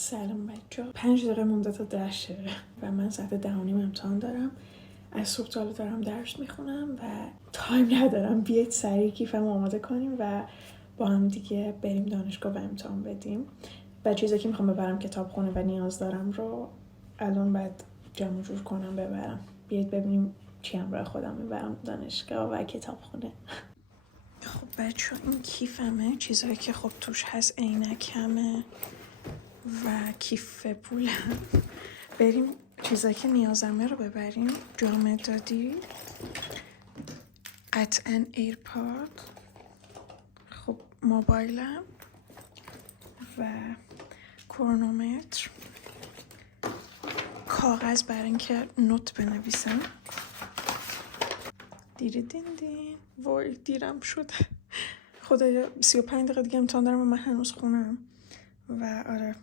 سلام بچه ها. 5 دقیقه مونده تا درس و من ساعت 10:30 امتحان دارم. از صبح تا حالا دارم درس میخونم و تایم ندارم. بیاید سریع کیفم آماده کنیم و با هم دیگه بریم دانشگاه و امتحان بدیم. و چیزی که میخوام ببرم کتابخونه و نیاز دارم رو الان باید جمع جور کنم ببرم. بیاید ببینیم چی همراه خودم میبرم دانشگاه و کتابخونه. خب بچه ها، این کیفمه. چیزایی که خب توش هست عینکمه و کیف پولم. بریم چیزایی که نیازمه رو ببریم. جامعه دادی، قطعا ایرپاد، خب موبایلم و کرونومتر، کاغذ برای اینکه نوت بنویسم. دیری دین دین. وای دیرم شده خدایا. 35 دقیقه دیگه امتحان دارم و من هنوز خونم. و آره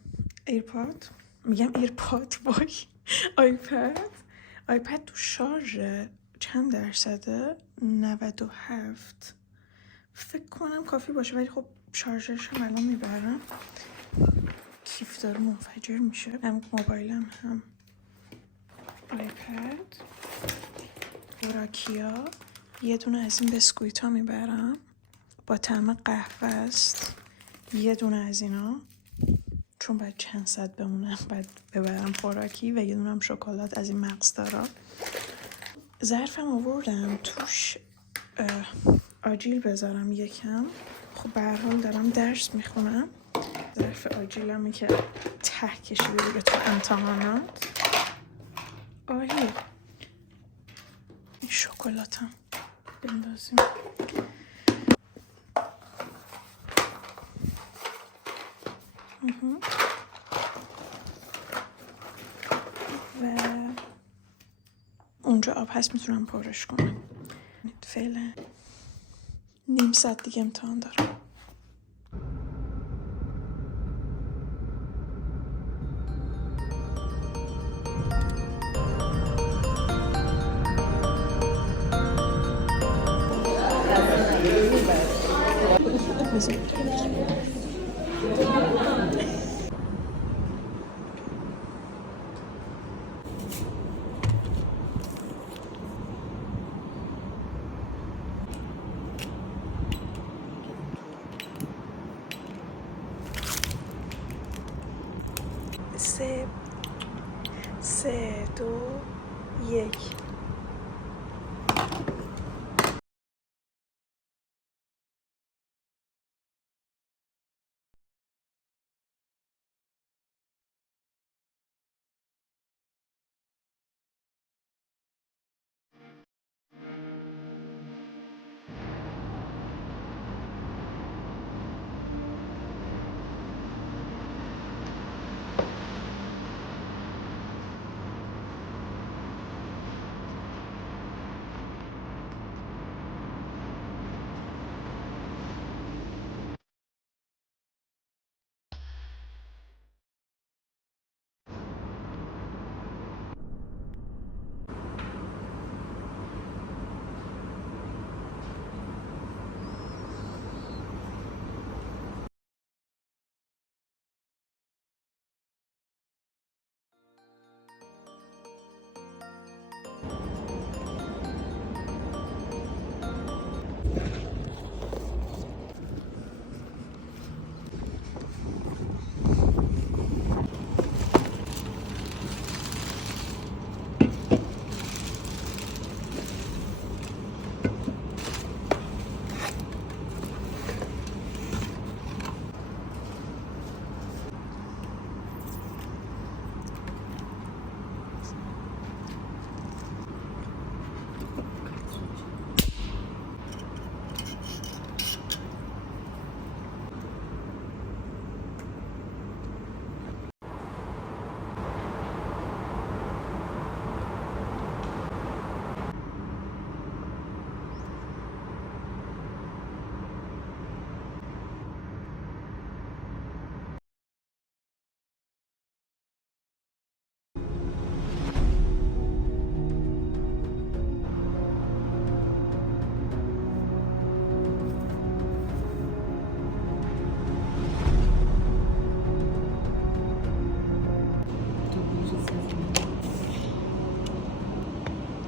ایرپاد، میگم ایرپاد، وای آیپد تو شارژه. چند درصده؟ 97. فکر کنم کافی باشه، ولی خب شارژرش هم الان میبرم. کیف داره منفجر میشه. هم موبایلم هم آیپد. خوراکیا، یه دونه از این بسکویت ها میبرم با طعم قهوه است. یه دونه از اینا چون باید چند ساعت بمونم باید ببرم خوراکی. و یه دونه هم شکلات از این مغز دارم. ظرفم آوردم توش آجیل بذارم یکم. خب به هر حال دارم درس میخونم. ظرف آجیلمی که ته کشیده دیگه تو امتحانات. آهی این شکلاتم بندازیم. و اونجا آب هست میتونم پرش کنم. فعلا نیم ساعت دیگه امتحان دارم. سه دو یک.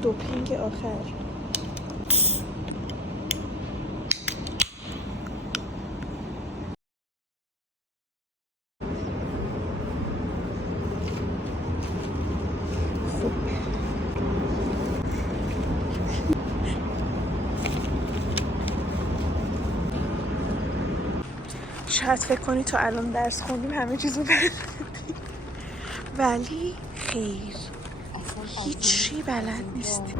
دوپینگ آخر. شاید فکر کنی تا الان درس خوندیم همه چیزو بلدی، ولی خیر، هیچی بلد نیستی.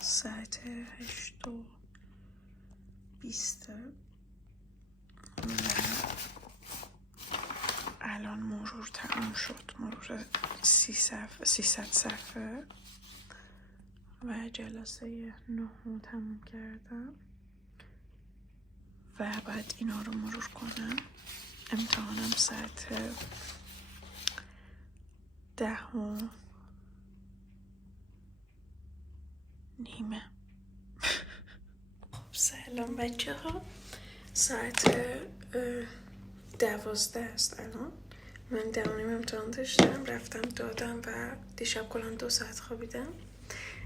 ساعت 8:20 الان مرور تموم شد، مرور 300 صفحه و جلسه 9 تموم کردم و بعد اینا رو مرور کنم. امتحانم ساعت 10:30. سلام بچه ها، ساعت 12 است الان. من 10:30 امتحان داشتم، رفتم دادم و دیشب کلا 2 ساعت خوابیدم.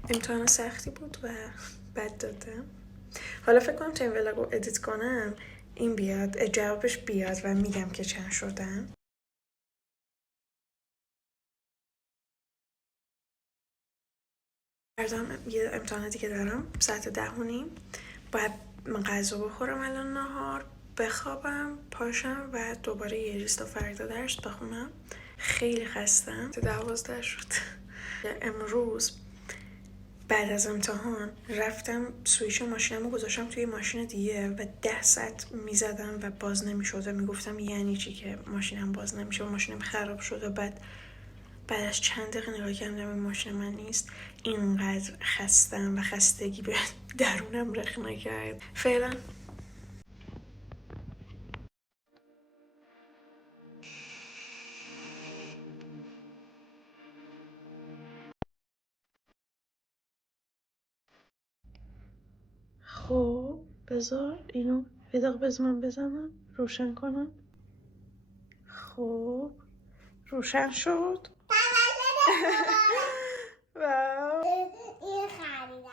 امتحان سختی بود و بد دادم. حالا فکر کنم تا این ولاگ رو ادیت کنم این بیاد، جوابش بیاد و میگم که چند شدم. یه امتحان دیگه دارم ساعت 10:30. باید من غذا بخورم الان، نهار، بخوابم، پاشم و دوباره یه ریستا فردا درس بخونم. خیلی خستم. 12 شد. امروز بعد از امتحان رفتم سویچ ماشینمو گذاشتم توی ماشین دیگه و 10 ساعت میزدم و باز نمیشد و میگفتم یعنی چی که ماشینم باز نمیشه و ماشینم خراب شد. و بعد از چند دقیقه نگاه کردم این ماشین من نیست. اینقدر خستم و خستگی به درونم رخ نکرد. فعلا خب بذار اینو یه دقیقه بذار من بزنم روشن کنم. خب روشن شد. واو، این خریدن